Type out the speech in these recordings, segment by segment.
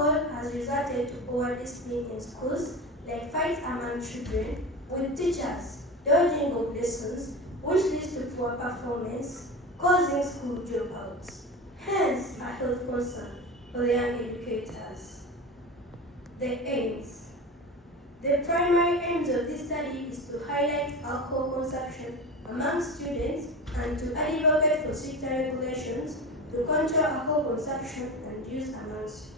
Alcohol has resulted to poor discipline in schools, like fights among children, with teachers dodging of lessons, which leads to poor performance, causing school dropouts. Hence, a health concern for the young educators. The aims. The primary aims of this study is to highlight alcohol consumption among students and to advocate for stricter regulations to control alcohol consumption and use among students.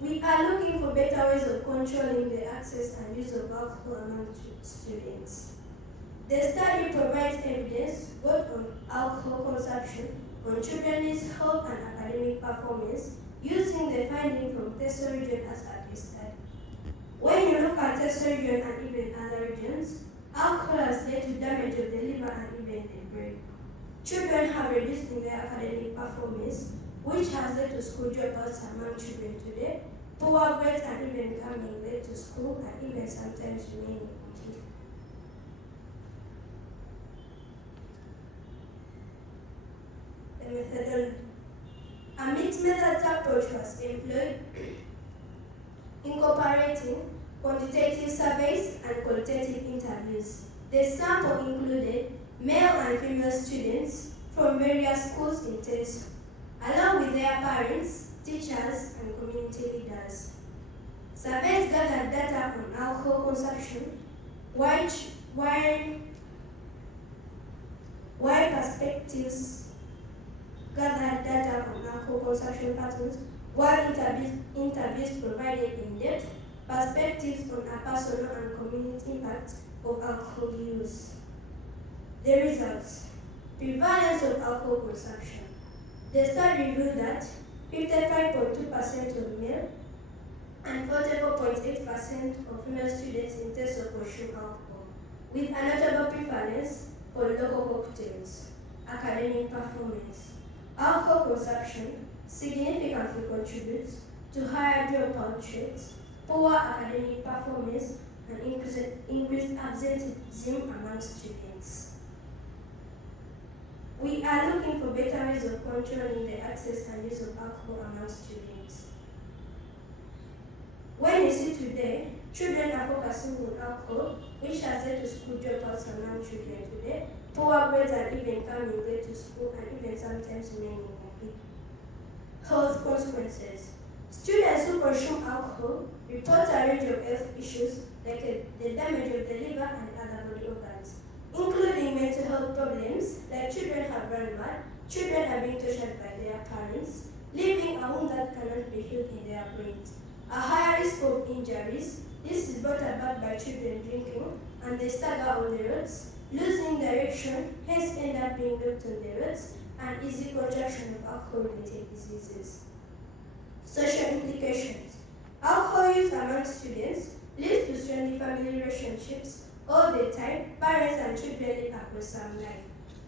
We are looking for better ways of controlling the access and use of alcohol among students. The study provides evidence both on alcohol consumption, on children's health and academic performance, using the findings from TESO region as a case study. When you look at TESO region and even other regions, alcohol has led to damage of the liver and even the brain. Children have reduced in their academic performance, which has led to school dropouts among children today, poor grades and even coming late to school and even sometimes remaining unhealed. The methodology. A mixed methods approach was employed, incorporating quantitative surveys and qualitative interviews. The sample included male and female students from various schools in TESO, along with their parents, teachers, and community leaders. Surveys gathered data on alcohol consumption, wide perspectives gathered data on alcohol consumption patterns, while interviews provided in-depth perspectives on a personal and community impact of alcohol use. The results. Prevalence of alcohol consumption. The study revealed that 55.2% of male and 44.8% of female students in TESO consume alcohol, with a notable preference for local cocktails. Academic performance. Alcohol consumption significantly contributes to higher dropout rates, poor academic performance, and increased absenteeism among students. We are looking for better ways of controlling the access and use of alcohol among students. When you see today, children are focusing on alcohol, which has led to school dropouts among children today, poor grades and even coming late to school and even sometimes remaining unhealed. Health consequences. Students who consume alcohol report a range of health issues like the damage of the liver and other body organs, including mental health problems like children have run mad, children are being tortured by their parents, leaving a wound that cannot be healed in their brains. A higher risk of injuries. This is brought about by children drinking and they stagger on the roads, losing direction, hence end up being left on the roads, and easy contraction of alcohol-related diseases. Social implications. Alcohol use among students leads to strained family relationships all the time, parents and children live across some life,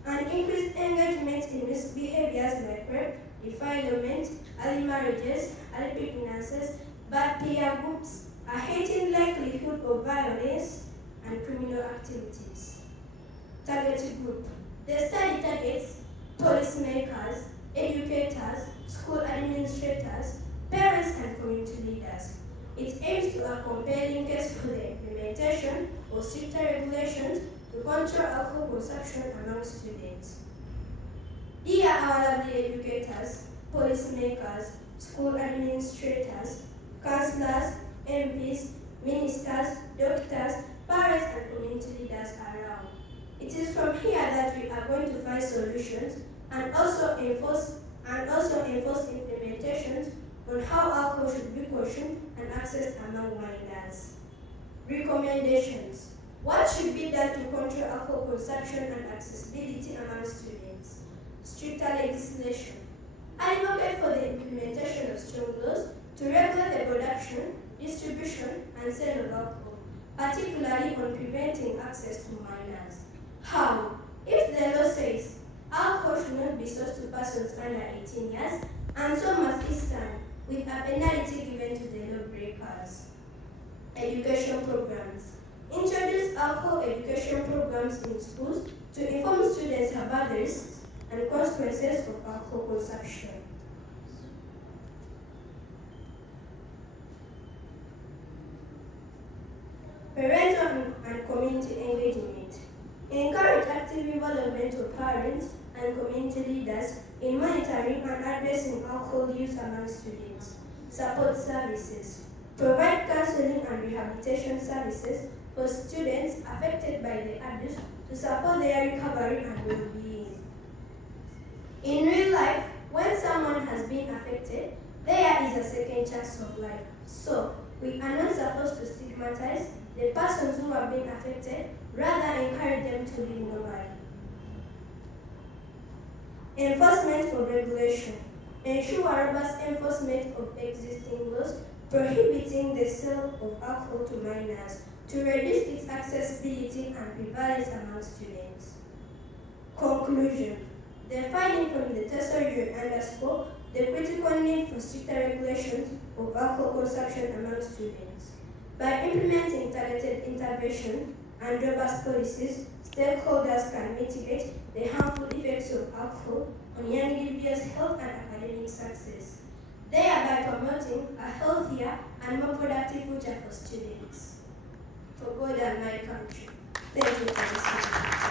and increased engagement in risk behaviors like rape, defilement, early marriages, early pregnancies, bad peer groups, a heightened likelihood of violence and criminal activities. Targeted group. The study targets policymakers, educators, school administrators, parents, and community leaders. It aims to a compelling case for the implementation of stricter regulations to control alcohol consumption among students. Dear our lovely educators, policymakers, school administrators, councillors, MPs, ministers, doctors, parents, and community leaders around. It is from here that we are going to find solutions and also enforce implementations on how alcohol should be consumed and accessed among minors. Recommendations. What should be done to control alcohol consumption and accessibility among students? Stricter legislation. Advocate for the implementation of strong laws to regulate the production, distribution, and sale of alcohol, particularly on preventing access to minors. How? If the law says alcohol should not be sold to persons under 18 years, and so must be stand with a penalty given to the lawbreakers. Education programs. Introduce alcohol education programs in schools to inform students about the risks and consequences of alcohol consumption. and community engagement. Encourage active involvement of parents and community leaders in monitoring and addressing alcohol use among students. Support services. Provide counseling and rehabilitation services for students affected by the abuse to support their recovery and well-being. In real life, when someone has been affected, there is a second chance of life. So, we are not supposed to stigmatize the persons who have been affected, rather encourage them to live normally. Enforcement of regulation. Ensure robust enforcement of existing laws prohibiting the sale of alcohol to minors to reduce its accessibility and prevalence among students. Conclusion. The finding from the tertiary underscore the critical need for stricter regulations of alcohol consumption among students. By implementing targeted intervention and robust policies, stakeholders can mitigate the harmful effects of alcohol on young individuals' health and academic success, thereby promoting a healthier and more productive future for students. For God and my country. Thank you for listening.